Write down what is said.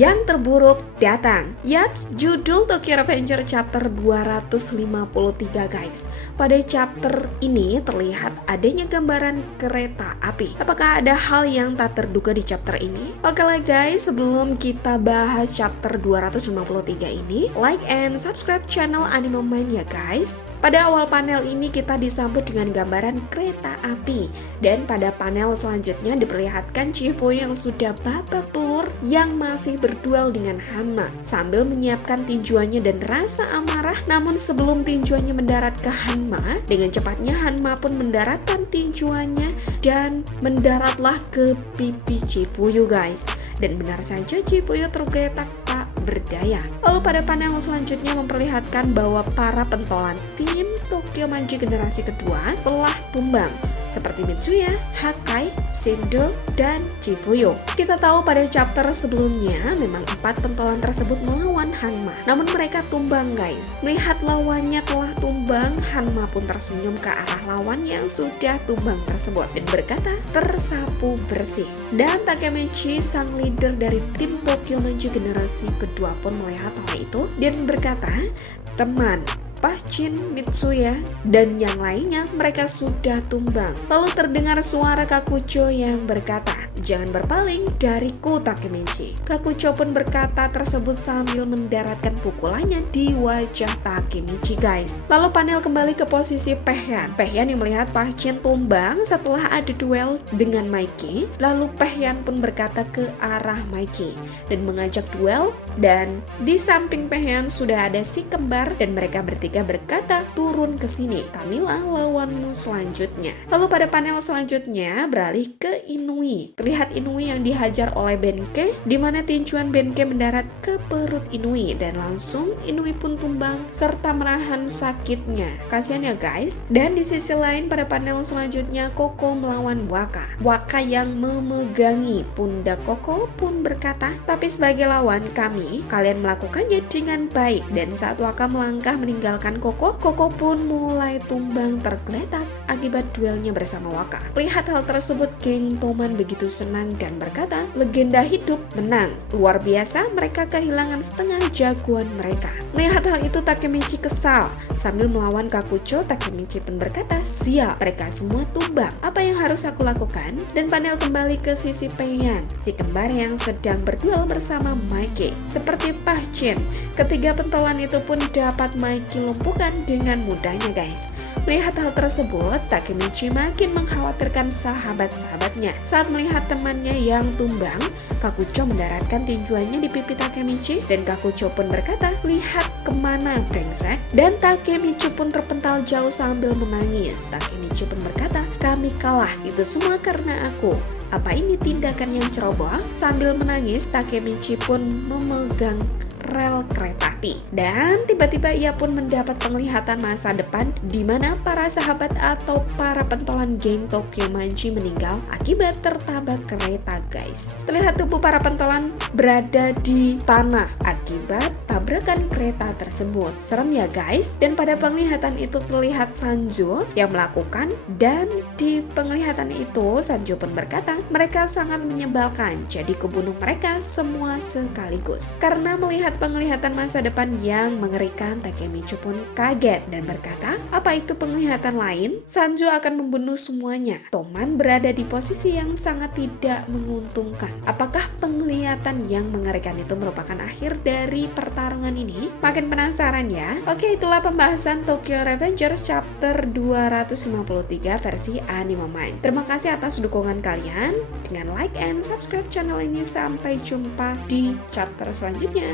yang terburuk datang. Yaps, judul Tokyo Revenger chapter 253 guys. Pada chapter ini terlihat adanya gambaran kereta api. Apakah ada hal yang tak terduga di chapter ini? Oke lah guys, sebelum kita bahas chapter 253 ini, like and subscribe channel Anime Mind ya guys. Pada awal panel ini kita disambut dengan gambaran kereta api, dan pada panel selanjutnya diperlihatkan Chifuyu yang sudah babak belur yang masih berduel dengan Hanma sambil menyiapkan tinjuannya dan rasa amarah. Namun sebelum tinjuannya mendarat ke Hanma, dengan cepatnya Hanma pun mendaratkan tinjuannya dan mendaratlah ke pipi Chifuyu guys. Dan benar saja Chifuyu tergeletak tak berdaya. Lalu pada panel selanjutnya memperlihatkan bahwa para pentolan tim Tokyo Manji generasi kedua telah tumbang, seperti Mitsuya, Hakai, Shindo, dan Chifuyu. Kita tahu pada chapter sebelumnya memang 4 pentolan tersebut melawan Hanma, namun mereka tumbang guys. Melihat lawannya telah tumbang, Hanma pun tersenyum ke arah lawan yang sudah tumbang tersebut dan berkata tersapu bersih. Dan Takemichi, sang leader dari tim Tokyo Manji generasi kedua pun melihat hal itu dan berkata, teman, Pachin, Mitsuya, dan yang lainnya mereka sudah tumbang. Lalu terdengar suara Kakucho yang berkata, jangan berpaling dariku Takemichi. Kakucho pun berkata tersebut sambil mendaratkan pukulannya di wajah Takemichi guys. Lalu panel kembali ke posisi Pehyan. Pehyan yang melihat Pachin tumbang setelah ada duel dengan Maiki. Lalu Pehyan pun berkata ke arah Maiki dan mengajak duel, dan di samping Pehyan sudah ada si kembar dan mereka berkata, turun ke sini, kamilah lawanmu selanjutnya. Lalu pada panel selanjutnya beralih ke Inui. Terlihat Inui yang dihajar oleh Benkei, di mana tinjuan Benkei mendarat ke perut Inui dan langsung Inui pun tumbang serta menahan sakitnya. Kasihan ya guys. Dan di sisi lain pada panel selanjutnya Koko melawan Waka. Waka yang memegangi pundak Koko pun berkata, tapi sebagai lawan kami, kalian melakukannya dengan baik. Dan saat Waka melangkah meninggalkan Koko pun mulai tumbang tergeletak akibat duelnya bersama Waka. Melihat hal tersebut, geng Toman begitu senang dan berkata, legenda hidup menang. Luar biasa, mereka kehilangan setengah jagoan mereka. Melihat hal itu, Takemichi kesal. Sambil melawan Kakucho, Takemichi pun berkata, siap, mereka semua tumbang. Apa yang harus aku lakukan? Dan panel kembali ke sisi Pehyan, si kembar yang sedang berduel bersama Maiki. Seperti Pachin, ketiga pentolan itu pun dapat Maiki lumpuhkan dengan mudahnya guys. Melihat hal tersebut, Takemichi makin mengkhawatirkan sahabat-sahabatnya. Saat melihat temannya yang tumbang, Kakucho mendaratkan tinjuannya di pipi Takemichi dan Kakucho pun berkata, lihat kemana brengsek. Dan Takemichi pun terpental jauh sambil menangis. Takemichi pun berkata, kami kalah, itu semua karena aku. Apa ini tindakan yang ceroboh? Sambil menangis, Takemichi pun memegang rel kereta api. Dan tiba-tiba ia pun mendapat penglihatan masa depan di mana para sahabat atau para pentolan geng Tokyo Manji meninggal akibat tertabrak kereta guys. Terlihat tubuh para pentolan berada di tanah akibat tabrakan kereta tersebut. Serem ya guys. Dan pada penglihatan itu terlihat Sanjo yang melakukan, dan di penglihatan itu Sanjo pun berkata, mereka sangat menyebalkan, jadi kubunuh mereka semua sekaligus. Karena melihat penglihatan masa depan yang mengerikan, Takemichi pun kaget dan berkata, apa itu penglihatan lain? Sanjo akan membunuh semuanya. Toman berada di posisi yang sangat tidak menguntungkan. Apakah penglihatan yang mengerikan itu merupakan akhir dari pertarungan ini? Makin penasaran ya? Oke, itulah pembahasan Tokyo Revengers chapter 253 versi Anime Mind. Terima kasih atas dukungan kalian dengan like and subscribe channel ini. Sampai jumpa di chapter selanjutnya.